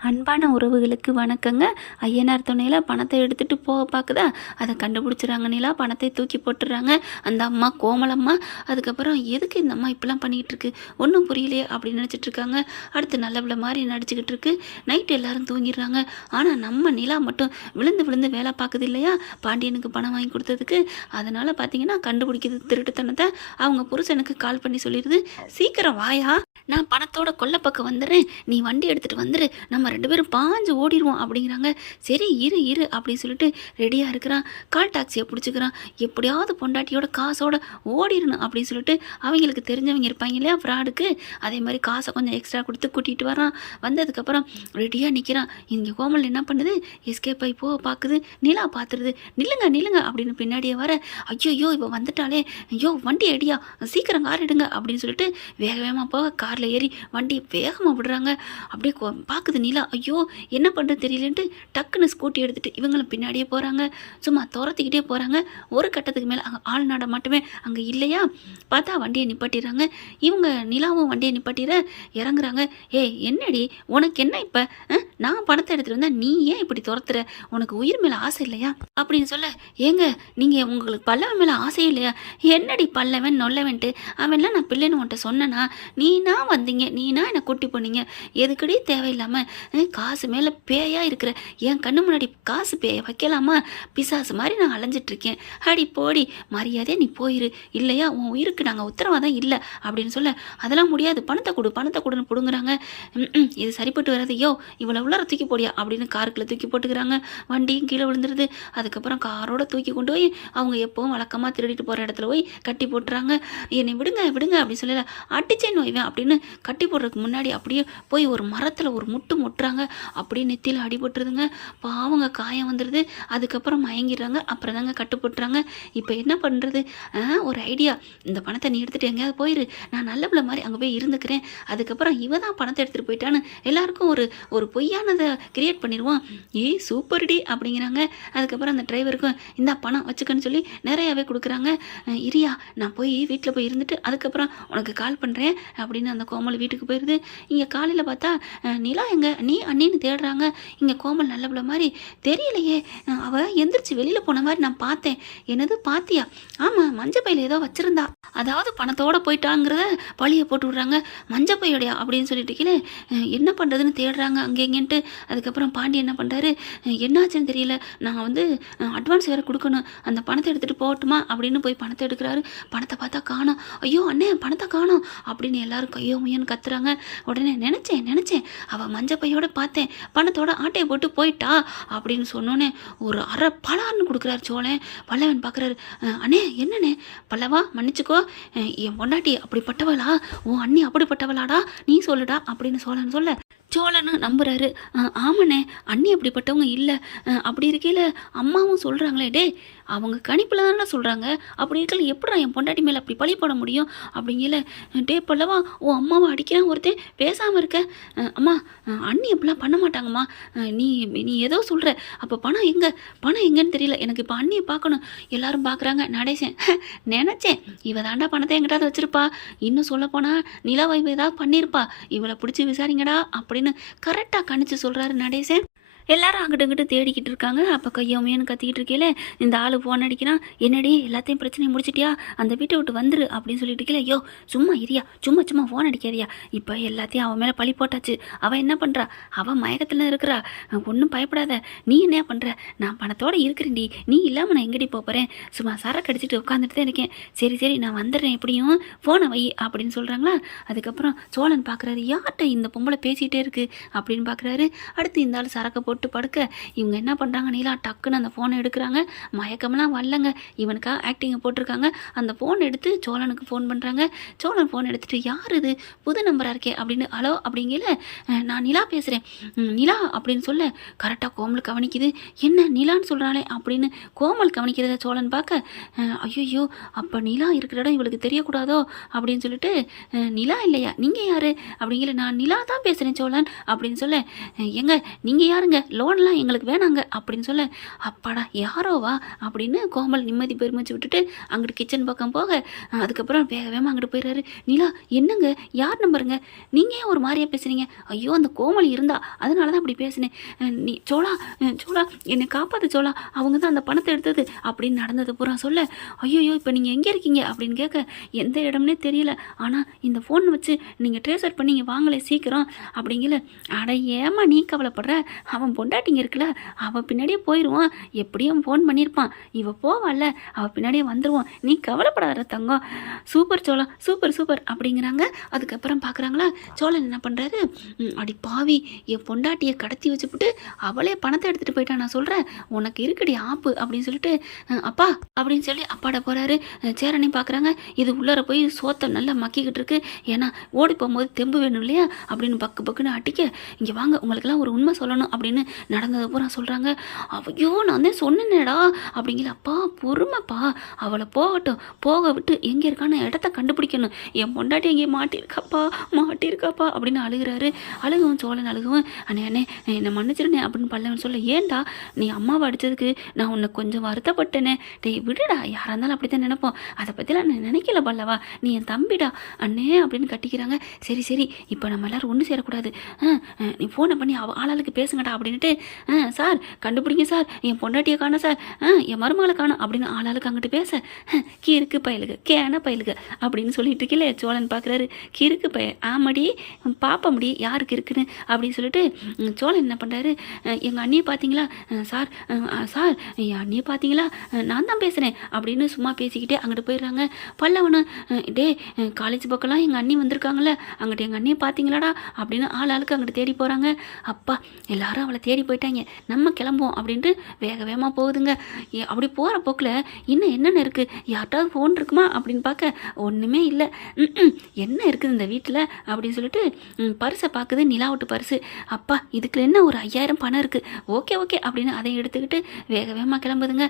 அன்பான உறவுகளுக்கு வணக்கங்க. ஐயனார் துணையில் பணத்தை எடுத்துகிட்டு போக பார்க்குதா அதை கண்டுபிடிச்சிடுறாங்க நிலா. பணத்தை தூக்கி போட்டுடுறாங்க. அந்த அம்மா கோமலம்மா. அதுக்கப்புறம் எதுக்கு இந்த அம்மா இப்படிலாம் பண்ணிகிட்டு இருக்கு? ஒன்றும் புரியலையே அப்படின்னு நினச்சிட்டு இருக்காங்க. அடுத்து நல்ல மாதிரி நடிச்சுக்கிட்டு இருக்கு. நைட்டு எல்லாரும் தூங்கிடுறாங்க. ஆனால் நம்ம நிலா மட்டும் விழுந்து விழுந்து வேலை பார்க்குது இல்லையா? பாண்டியனுக்கு பணம் வாங்கி கொடுத்ததுக்கு. அதனால் பார்த்தீங்கன்னா கண்டுபிடிக்கிறது திருட்டுத்தனத்தை அவங்க புருஷனுக்கு கால் பண்ணி சொல்லிடுது. சீக்கிரம் வாயா. நான் பணத்தோட கொல்லை பக்கம் வந்துடுறேன் நீ வண்டி எடுத்துகிட்டு வந்துடு நம்ம ரெண்டு பேரும் பாஞ்சு ஓடிடுவோம் அப்படிங்கிறாங்க. சரி இரு இரு அப்படின்னு சொல்லிட்டு ரெடியாக இருக்கிறான். கால் டாக்ஸியை பிடிச்சிக்கிறான். எப்படியாவது பொண்டாட்டியோட காசோட ஓடிடணும் அப்படின்னு சொல்லிட்டு அவங்களுக்கு தெரிஞ்சவங்க இருப்பாங்க இல்லையா ஃப்ராடுக்கு அதே மாதிரி காசை கொஞ்சம் எக்ஸ்ட்ரா கொடுத்து கூட்டிகிட்டு வரான் வந்ததுக்கப்புறம் ரெடியாக நிற்கிறான் இங்கே கோமல் என்ன பண்ணுது? எஸ்கேப் ஆகி போக பார்க்குது நிலா பார்த்துருது நில்லுங்க நில்லுங்க அப்படின்னு பின்னாடியே வர ஐயோ இப்போ வந்துட்டாலே ஐயோ வண்டி அடியா. சீக்கிரம் கார் எடுங்க அப்படின்னு சொல்லிட்டு வேக வேகமாக போக காரில் ஏறி வண்டி வேகமாக விடுறாங்க. அப்படியே பார்க்குது நிலா. ஐயோ என்ன பண்ணுறது தெரியலன்ட்டு டக்குன்னு ஸ்கூட்டி எடுத்துகிட்டு இவங்களும் பின்னாடியே போகிறாங்க சும்மா துரத்திக்கிட்டே போகிறாங்க ஒரு கட்டத்துக்கு மேலே அங்கே ஆள் நாட மட்டுமே. அங்கே இல்லையா? பார்த்தா வண்டியை நிப்பாட்டிடுறாங்க. இவங்க நிலாவும் வண்டியை நிப்பாட்டிட இறங்குறாங்க. ஏய் என்னடி? உனக்கு என்ன இப்போ? நான் பணத்தை எடுத்துகிட்டு வந்தால் நீ ஏன் இப்படி துரத்துற? உனக்கு உயிர் மேலே ஆசை இல்லையா? அப்படின்னு சொல்ல ஏங்க நீங்கள் உங்களுக்கு பல்லவன் மேலே ஆசை இல்லையா? என்னடி பல்லவன் நொல்லவன்ட்டு? அவன்லாம் நான் பிள்ளைன்னு உன்ட்ட சொன்னனா? நீனா வந்தீங்க? நீனா என்னை கூட்டி போனீங்க? எதுக்கடி தேவையில்லாமல் காசு மேலே பேயா இருக்கிற? என் கண்ணு முன்னாடி காசு பேய வைக்கலாமா? பிசாசு மாதிரி நான் அலைஞ்சிட்டு இருக்கேன். அடி போடி மரியாதையே நீ போயிரு. இல்லையா உன் உயிருக்கு நாங்கள் உத்தரவாதம் இல்லை. அப்படின்னு சொல்ல அதெல்லாம் முடியாது. பணத்தை கொடு பணத்தை கொடுன்னு பிடுங்குறாங்க. இது சரிப்பட்டு வராது. யோ இவ்வளோ உள்ளார தூக்கி போடியா? அப்படின்னு காருக்குள்ள தூக்கி போட்டுக்கிறாங்க. வண்டியும் கீழே விழுந்துருது. அதுக்கப்புறம் காரோட தூக்கி கொண்டு போய் அவங்க எப்பவும் வழக்கமாக திருடிட்டு போகிற இடத்துல போய் கட்டி போட்டுறாங்க. என்னை விடுங்க விடுங்க அப்படின்னு சொல்லல. அடிச்சேன் நோய்வேன் அப்படின்னு கட்டி போடுறதுக்கு முன்னாடி அப்படியே போய் ஒரு மரத்தில் ஒரு முட்டு முட்டுறாங்க. அப்படியே நெத்தியில் அடிபட்டுருதுங்க. பாவங்க காயம் வந்துடுது அதுக்கப்புறம் மயங்கிடுறாங்க. அப்புறம் தாங்க கட்டு போட்டுறாங்க. இப்போ என்ன பண்ணுறது ஒரு ஐடியா. இந்த பணத்தை நீ எடுத்துகிட்டு எங்கேயாவது போயிரு. நான் நல்ல பிள்ளை மாதிரி அங்கே போய் இருந்துக்கிறேன். அதுக்கப்புறம் இவ தான் பணத்தை எடுத்துகிட்டு போயிட்டான்னு எல்லாருக்கும் ஒரு ஒரு பொய்யானதை கிரியேட் பண்ணிடுவான். ஏய் சூப்பர் டி அப்படிங்கிறாங்க. அதுக்கப்புறம் அந்த டிரைவருக்கும் இந்த பணம் வச்சுக்கன்னு சொல்லி நிறையாவே கொடுக்குறாங்க. இரியா நான் போய் வீட்டில் போய் இருந்துட்டு அதுக்கப்புறம் உனக்கு கால் பண்ணுறேன் அப்படின்னு அந்த கோமல் வீட்டுக்கு போயிடுது இங்கே காலையில் பார்த்தா நிலா எங்க? நீ அண்ணின்னு தேடுறாங்க. இங்கே கோமல் நல்ல பிள்ளை மாதிரி தெரியலையே. அவள் எந்திரிச்சு வெளியில் போன மாதிரி நான் பார்த்தேன். என்னது பாத்தியா? ஆமாம் மஞ்சப்பையில் ஏதோ வச்சுருந்தா. அதாவது பணத்தோட போயிட்டாங்கிறத பழிய போட்டு விட்றாங்க. மஞ்சப்பையோடைய அப்படின்னு சொல்லிட்டு கீழே என்ன பண்ணுறதுன்னு தேடுறாங்க அங்கே இங்கேன்ட்டு. அதுக்கப்புறம் பாண்டி என்ன பண்ணுறாரு என்னாச்சுன்னு தெரியல. நான் வந்து அட்வான்ஸ் வேறு கொடுக்கணும். அந்த பணத்தை எடுத்துகிட்டு போகட்டுமா? அப்படின்னு போய் பணத்தை எடுக்கிறாரு. பணத்தை பார்த்தா காணோம். ஐயோ அண்ணே பணத்தை காணோம் அப்படின்னு எல்லாரும் ஐயோ முயன்னு கத்துறாங்க. உடனே நினச்சேன் நினச்சேன். அவள் மஞ்சள் பையோட பார்த்தேன். பணத்தோட ஆட்டையை போட்டு போயிட்டா. அப்படின்னு சொன்னோன்னே ஒரு அரை பலான்னு கொடுக்குறாரு சோழன். பல்லவன் பார்க்குறாரு அண்ணே என்னண்ணே? பல்லவா? மன்னிச்சுக்கோ. என் பொண்டாட்டி அப்படிப்பட்டவளா? உன் அண்ணி அப்படிப்பட்டவளாடா? நீ சொல்லுடா. அப்படின்னு சோழன் சொல்ல சோழனும் நம்புறாரு. ஆமாண்ணே. அண்ணி அப்படிப்பட்டவங்க இல்லை. அப்படி இருக்கையில் அம்மாவும் சொல்கிறாங்களே டே அவங்க கணிப்பில் தானே சொல்கிறாங்க அப்படி இருக்கல எப்படிடா என் பொண்டாட்டி மேலே அப்படி பழி போட முடியும்? அப்படிங்கல டே பல்லவா உன் அம்மாவை அடிக்கிறான் ஒருத்தன் பேசாமல் இருக்க. அம்மா அண்ணி அப்படிலாம் பண்ண மாட்டாங்கம்மா. நீ நீ ஏதோ சொல்கிற அப்போ பணம் எங்கே? பணம் எங்கேன்னு தெரியல. எனக்கு இப்போ அண்ணியை பார்க்கணும். எல்லாரும் பார்க்குறாங்க நடேசன். நினச்சேன். இவ தாண்டா பணத்தை எங்கிட்டாவது வச்சுருப்பா. இன்னும் சொல்லப்போனால் நிலவை ஏதாவது பண்ணியிருப்பா இவளை பிடிச்சி விசாரிங்கடா அப்படின்னு கரெக்டாக கணிச்சு சொல்கிறாரு நடேசன். எல்லாரும் அங்கிட்டு இங்கிட்டு தேடிக்கிட்டு இருக்காங்க. அப்போ கையோமையான்னு கத்திக்கிட்டு இருக்கையில இந்த ஆள் ஃபோன் அடிக்கிறான். என்னடி எல்லாத்தையும் பிரச்சனையை முடிச்சிட்டியா? அந்த வீட்டை விட்டு வந்துரு அப்படின்னு சொல்லிட்டு இருக்கல ஐயோ சும்மா இரியா சும்மா சும்மா ஃபோன் அடிக்காதியா. இப்போ எல்லாத்தையும் அவன் மேலே பழி போட்டாச்சு. அவன் என்ன பண்ணுறா அவன் மயக்கத்தில் இருக்கிறா. ஒன்றும் பயப்படாத. நீ என்ன பண்ணுற நான் பணத்தோடு இருக்கிறேன்டி. நீ இல்லாமல் நான் எங்கடி போகிறேன் சும்மா சரக்கு அடிச்சுட்டு உட்காந்துட்டு தான் இருக்கேன். சரி சரி நான் வந்துடுறேன் எப்படியும். ஃபோனை வை அப்படின்னு சொல்கிறாங்களா அதுக்கப்புறம் சோழன் பார்க்குறாரு யார்கிட்ட இந்த பொம்பளை பேசிகிட்டே இருக்கு அப்படின்னு பார்க்குறாரு அடுத்து இந்த ஆள் சரக்கை போட்டு போட்டு படுக்க. இவங்க என்ன பண்ணுறாங்க நீலா? டக்குன்னு அந்த ஃபோனை எடுக்கிறாங்க. மயக்கமெல்லாம் வரலங்க. இவனுக்காக ஆக்டிங்கை போட்டிருக்காங்க. அந்த ஃபோன் எடுத்து சோழனுக்கு ஃபோன் பண்ணுறாங்க சோழன் ஃபோன் எடுத்துகிட்டு யார் இது? புது நம்பராக இருக்கே? அப்படின்னு ஹலோ? அப்படிங்கல நான் நிலா பேசுகிறேன் நிலா? அப்படின்னு சொல்ல கரெக்டாக கோமல் கவனிக்குது. என்ன நிலான்னு சொல்கிறாளே அப்படின்னு கோமல் கவனிக்கிறத சோழன் பார்க்க ஐயோ அப்போ நிலா இருக்கிற இடம் இவளுக்கு தெரியக்கூடாதோ? அப்படின்னு சொல்லிட்டு நிலா இல்லையா? நீங்கள் யார்? அப்படிங்கிற நான் நிலா தான் பேசுகிறேன் சோழன். அப்படின்னு சொல்ல எங்க ஏங்க நீங்கள் யாருங்க? லோன்லாம் எங்களுக்கு வேணாங்க அப்படின்னு சொல்ல அப்பாடா யாரோவா? அப்படின்னு கோமல் நிம்மதி பெருமிச்சு விட்டுட்டு அங்கிட்டு கிச்சன் பக்கம் போக அதுக்கப்புறம் வேக வேகமாக அங்கிட்டு போயிடுறாரு நிலா என்னங்க? யார் நம்பருங்க நீங்கள் ஏன் ஒரு மாதிரியா பேசுகிறீங்க ஐயோ அந்த கோமல் இருந்தா அதனால தான் அப்படி பேசினேன். நீ சோழா சோழா என்னை காப்பாற்று சோழா அவங்க தான் அந்த பணத்தை எடுத்தது அப்படின்னு நடந்தது பூரா சொல்ல. ஐயோ இப்போ நீங்கள் எங்கே இருக்கீங்க? அப்படின்னு கேட்க எந்த இடம்னே தெரியல. ஆனால் இந்த ஃபோன் வச்சு நீங்கள் ட்ரேஸ் அவுட் பண்ணி வாங்களே சீக்கிரம். அப்படிங்கிற அட ஏமா நீ கவலைப்படுற? அவன் பொண்டாட்டிங்க இருக்குல்ல அவள் பின்னாடியே போயிடுவான் எப்படியும் ஃபோன் பண்ணியிருப்பான். இவள் போவாள்ல அவள் பின்னாடியே வந்துடுவான் நீ கவலைப்படாத தங்கம். சூப்பர் சோளம் சூப்பர் சூப்பர் அப்படிங்கிறாங்க. அதுக்கப்புறம் பார்க்குறாங்களா சோழன் என்ன பண்ணுறாரு அடி பாவி என் பொண்டாட்டியை கடத்தி வச்சுப்புட்டு அவளே பணத்தை எடுத்துகிட்டு போயிட்டா நான் சொல்கிறேன் உனக்கு இருக்குடி ஆப்பு அப்படின்னு சொல்லிட்டு அப்பா அப்படின்னு சொல்லி அப்பாட போகிறாரு சேரனை பார்க்குறாங்க இது உள்ளார போய் சோத்தை நல்லா மக்கிக்கிட்டு இருக்கு. ஏன்னா ஓடி போகும்போது தெம்பு வேணும் இல்லையா? அப்படின்னு பக்கு பக்குன்னு அடிக்க இங்கே வாங்க உங்களுக்கெல்லாம் ஒரு உண்மை சொல்லணும் அப்படின்னு நடந்ததை பூரா சொல்கிறாங்க ஐயோ நான் தான் சொன்னேனேடா அப்படிங்கிறப்பா பொறுமைப்பா. அவளை போகட்டும். போக விட்டு எங்கே இருக்கான்னு இடத்த கண்டுபிடிக்கணும். என் பொண்டாட்டி எங்கேயும் மாட்டியிருக்காப்பா மாட்டியிருக்காப்பா அப்படின்னு அழுகிறாரு. அழுகவும் சோழன் அழுகவும் அண்ணே அண்ணே என்னை மன்னிச்சிருனே அப்படின்னு பல்லவன் சொல்ல ஏன்டா நீ அம்மாவை அடித்ததுக்கு நான் உன்னை கொஞ்சம் வருத்தப்பட்டேனே. டேய் விடுடா. யாராக இருந்தாலும் அப்படி தான் நினைப்போம். அதை பற்றிலாம் நான் நினைக்கல பல்லவா. நீ என் தம்பிடா. அண்ணே அப்படின்னு கட்டிக்கிறாங்க. சரி சரி. இப்போ நம்ம எல்லாரும் ஒன்று சேரக்கூடாது. நீ ஃபோனை பண்ணி அவ ஆளாளுக்கு பேசுங்கடா அப்படின்னு ஆ சார் கண்டுபிடிங்க சார். என் பொண்டாட்டியை காணோம் சார். ஆ என் மருமகளை காணோம். அப்படின்னு ஆளாளுக்கு அங்கிட்டு பேச கீருக்கு பயலுக்கு கேன பயலுக அப்படின்னு சொல்லிட்டு இருக்கல சோழன் பார்க்குறாரு கிறுக்கு பய ஆமாடி பாப்ப முடி யாருக்கு இருக்குன்னு? அப்படின்னு சொல்லிட்டு சோழன் என்ன பண்ணுறாரு எங்கள் அண்ணியை பார்த்தீங்களா சார் சார் என் அண்ணியை பார்த்தீங்களா நான் தான் பேசுகிறேன் அப்படின்னு சும்மா பேசிக்கிட்டே அங்கிட்டு போயிடுறாங்க. பல்லவனு டே காலேஜ் பக்கம்லாம் எங்கள் அண்ணி வந்திருக்காங்களே அங்கிட்டு எங்கள் அண்ணியை பார்த்தீங்களாடா அப்படின்னு ஆள் ஆளுக்கு அங்கிட்டு தேடி போகிறாங்க அப்பா எல்லாரும் அவளை தேடி போயிட்டாங்க. நம்ம கிளம்புவோம் அப்படின்ட்டு வேக வேகமாக போகுதுங்க. ஏ, அப்படி போகிற போக்கில் இன்னும் என்னென்ன இருக்குது யார்ட்டாவது ஃபோன் இருக்குமா? அப்படின்னு பார்க்க ஒன்றுமே இல்லை. என்ன இருக்குது இந்த வீட்டில் அப்படின்னு சொல்லிட்டு பரிசை பர்ஸை பார்க்குது நிலாவட்டு பர்ஸு. அப்பா இதுக்கு என்ன ஒரு ஐயாயிரம் பணம் இருக்குது ஓகே ஓகே அப்படின்னு அதை எடுத்துக்கிட்டு வேக வேகமாக கிளம்புதுங்க.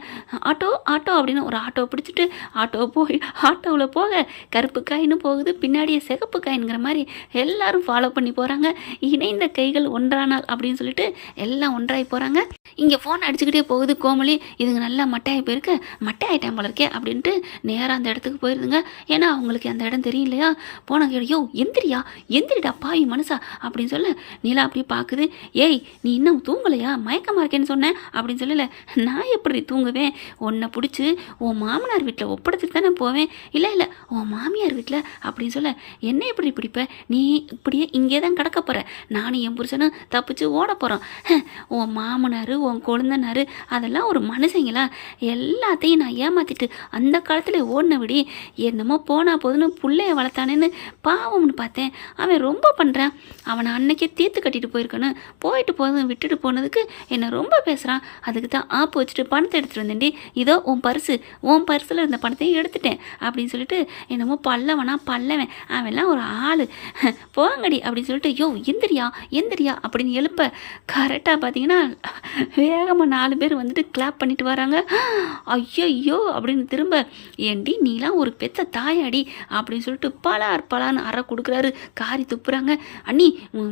ஆட்டோ ஆட்டோ அப்படின்னு ஒரு ஆட்டோ பிடிச்சிட்டு ஆட்டோ போய் ஆட்டோவில் போக கருப்பு காயின்னு போகுது. பின்னாடியே சிகப்பு காயின்ங்கிற மாதிரி எல்லாரும் ஃபாலோ பண்ணி போகிறாங்க இணைந்த கைகள் ஒன்றானால் அப்படின்னு சொல்லிட்டு எல்லாம் ஒன்றாகி போகிறாங்க இங்கே ஃபோன் அடிச்சுக்கிட்டே போகுது கோமலி இதுங்க நல்லா மட்டையாகி போயிருக்கு. மட்டை போல இருக்கே அப்படின்ட்டு நேராக அந்த இடத்துக்கு போயிருதுங்க. ஏன்னா அவங்களுக்கு அந்த இடம் தெரியலையா? போன யோ எந்திரியா? எந்திரிடா பாவி மனுஷா அப்படின்னு சொல்ல நீலா அப்படியே பார்க்குது ஏய் நீ இன்னும் தூங்கலையா? மயக்கமாக இருக்கேன்னு சொன்னேன் அப்படின்னு சொல்லலை. நான் எப்படி தூங்குவேன்? உன்னை பிடிச்சி உன் மாமனார் வீட்டில் ஒப்படைச்சிட்டு தானே போவேன். இல்லை இல்லை உன் மாமியார் வீட்டில் அப்படின்னு சொல்ல என்ன எப்படி பிடிப்ப? நீ இப்படியே இங்கே தான் கிடக்க போகிற நானும் என் புருஷனும் தப்பிச்சு ஓட போகிறோம் உன் மாமனார் உன் கொழுந்தனார் அதெல்லாம் ஒரு மனுஷங்களா? எல்லாத்தையும் நான் ஏமாத்திட்டு அந்த காலத்தில் ஓடின விடி என்னமோ போனா போதுன்னு பிள்ளைய வளர்த்தானேன்னு பாவம்னு பார்த்தேன். அவன் ரொம்ப பண்ணுறான் அவனை அன்னைக்கே தீர்த்து கட்டிட்டு போயிருக்கணும் போயிட்டு போதும் விட்டுட்டு போனதுக்கு என்னை ரொம்ப பேசுகிறான் அதுக்கு தான் ஆப்பு வச்சுட்டு பணத்தை எடுத்துகிட்டு வந்தேன்டி. இதோ உன் பர்ஸு உன் பர்ஸில் இருந்த பணத்தையும் எடுத்துட்டேன் அப்படின்னு சொல்லிட்டு என்னமோ பல்லவனா பல்லவன். அவன்லாம் ஒரு ஆள். போங்கடி அப்படின்னு சொல்லிட்டு யோ எந்திரியா? எந்திரியா? அப்படின்னு எழுப்ப கரெக்டாக பார்த்தீங்கன்னா வேகமாக நாலு பேர் வந்துட்டு கிளாப் பண்ணிட்டு வராங்க. ஐயோ அப்படின்னு திரும்ப ஏண்டி நீலாம் ஒரு பெத்த தாயாடி அப்படின்னு சொல்லிட்டு பலார் பலான்னு அற கொடுக்குறாரு. காரி துப்புறாங்க. அண்ணி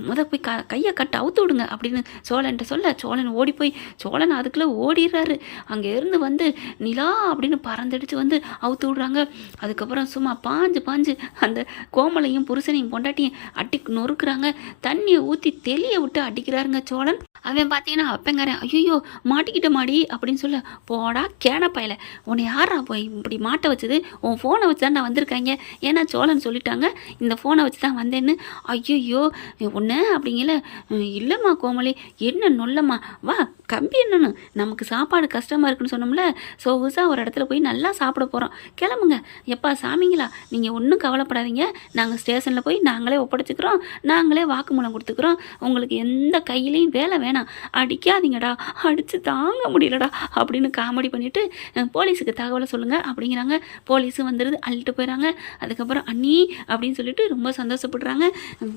முத போய் க கையை கட்ட அவுத்து விடுங்க அப்படின்னு சோழன்ட்ட சொல்ல சோழன் ஓடி போய் சோழன் அதுக்குள்ளே ஓடிடுறாரு. அங்கே இருந்து வந்து நிலா அப்படின்னு பறந்தடிச்சு வந்து அவுத்து விடுறாங்க. அதுக்கப்புறம் சும்மா பாஞ்சு பாஞ்சு அந்த கோமலையும் புருஷனையும் பொண்டாட்டியும் அட்டி நொறுக்குறாங்க. தண்ணியை ஊற்றி தெளிய விட்டு அடிக்கிறாருங்க சோழன். அவன் பார்த்தீங்கன்னா அப்பங்காரன் ஐயோ மாட்டிக்கிட்ட மாடி அப்படின்னு சொல்ல போடா கேன பயல. உன்னை யாரா போய் இப்படி மாட்ட வச்சது? உன் ஃபோனை வச்சு தான் நான் வந்திருக்காங்க. ஏன்னா சோழன் சொல்லிட்டாங்க இந்த ஃபோனை வச்சு தான் வந்தேன்னு. ஐயோ ஒன்று அப்படிங்கல இல்லைம்மா கோமலி என்ன நொல்லம்மா? வா கம்பி என்னன்னு? நமக்கு சாப்பாடு கஷ்டமாக இருக்குன்னு சொன்னோம்ல சொகுசாக ஒரு இடத்துல போய் நல்லா சாப்பிட போகிறோம் கிளம்புங்க. எப்பா சாமிங்களா நீங்கள் ஒன்றும் கவலைப்படாதீங்க. நாங்கள் ஸ்டேஷனில் போய் நாங்களே ஒப்படைச்சிக்கிறோம். நாங்களே வாக்குமூலம் கொடுத்துக்கிறோம். உங்களுக்கு எந்த கையிலையும் வேலை வேணாம். அடிக்காதீங்கடா. அடித்து தாங்க முடியலடா. அப்படின்னு காமெடி பண்ணிவிட்டு போலீஸுக்கு தகவலை சொல்லுங்கள் அப்படிங்கிறாங்க. போலீஸும் வந்துடுது அள்ளிட்டு போயிடறாங்க அதுக்கப்புறம் அண்ணி அப்படின்னு சொல்லிட்டு ரொம்ப சந்தோஷப்படுறாங்க.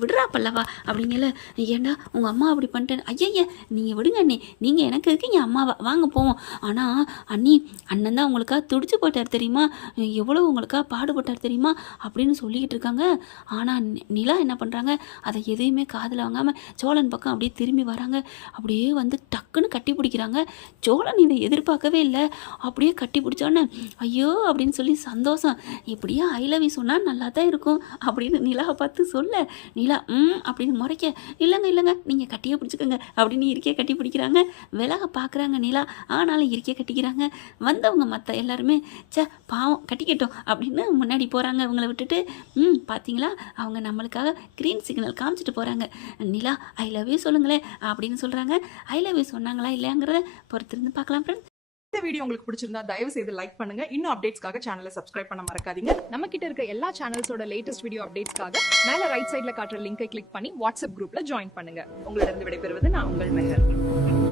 விடுறா பல்லவா அப்படிங்கல. ஏண்டா உங்கள் அம்மா அப்படி பண்ணிட்டேன் ஐயா நீங்கள் விடுங்க அண்ணே. நீங்கள் நீங்கள் எனக்கு இருக்கீங்க அம்மாவா. வாங்க போவோம். ஆனால் அண்ணி அண்ணன் தான் உங்களுக்காக துடிச்சு போட்டார் தெரியுமா? எவ்வளோ உங்களுக்காக பாடுபட்டார் தெரியுமா? அப்படின்னு சொல்லிக்கிட்டு இருக்காங்க. ஆனால் நிலா என்ன பண்ணுறாங்க அதை எதையுமே காதில் வாங்காமல் சோழன் பக்கம் அப்படியே திரும்பி வராங்க. அப்படியே வந்து டக்குன்னு கட்டி பிடிக்கிறாங்க. சோழன் இதை எதிர்பார்க்கவே இல்லை. அப்படியே கட்டி பிடிச்சோன்னே ஐயோ அப்படின்னு சொல்லி சந்தோஷம். இப்படியே ஐ லவ் யூ சொன்னால் நல்லா தான் இருக்கும் அப்படின்னு நிலாவை பார்த்து சொல்ல நிலா ம் அப்படின்னு முறைக்க இல்லைங்க இல்லைங்க நீங்கள் கட்டியே பிடிச்சிக்கோங்க அப்படின்னு இருக்கே கட்டி பிடிக்கிறாங்க. விலக பார்க்குறாங்க நிலா. ஆனாலும் இருக்கையை கட்டிக்கிறாங்க. வந்தவங்க மற்ற எல்லாருமே ச்சே பாவம் கட்டிக்கட்டும் அப்படின்னு முன்னாடி போகிறாங்க அவங்கள விட்டுட்டு ம் பார்த்தீங்களா அவங்க நம்மளுக்காக க்ரீன் சிக்னல் காமிச்சிட்டு போகிறாங்க நிலா ஐ லவ் யூ சொல்லுங்களேன் அப்படின்னு சொல்கிறாங்க ஐ லவ் யூ சொன்னாங்களா இல்லையாங்கிறத பொறுத்திருந்து பார்க்கலாம் ஃப்ரெண்ட்ஸ் இந்த வீடியோ உங்களுக்கு பிடிச்சிருந்தா தயவு செய்து லைக் பண்ணுங்க. இன்னும் அப்டேட்ஸ்க்காக சேனலை சப்ஸ்கிரைப் பண்ண மறக்காதீங்க. நம்ம கிட்ட இருக்க எல்லா சேனல்ஸோட லேட்டஸ்ட் வீடியோ அப்டேட்ஸ்க்காக மேல ரைட் சைடுல காட்டுற லிங்கை கிளிக் பண்ணி வாட்ஸ்அப் குரூப்ல ஜாயின் பண்ணுங்க. உங்களிடம் விடைபெறுவது நான் உங்கள் மெஹர்.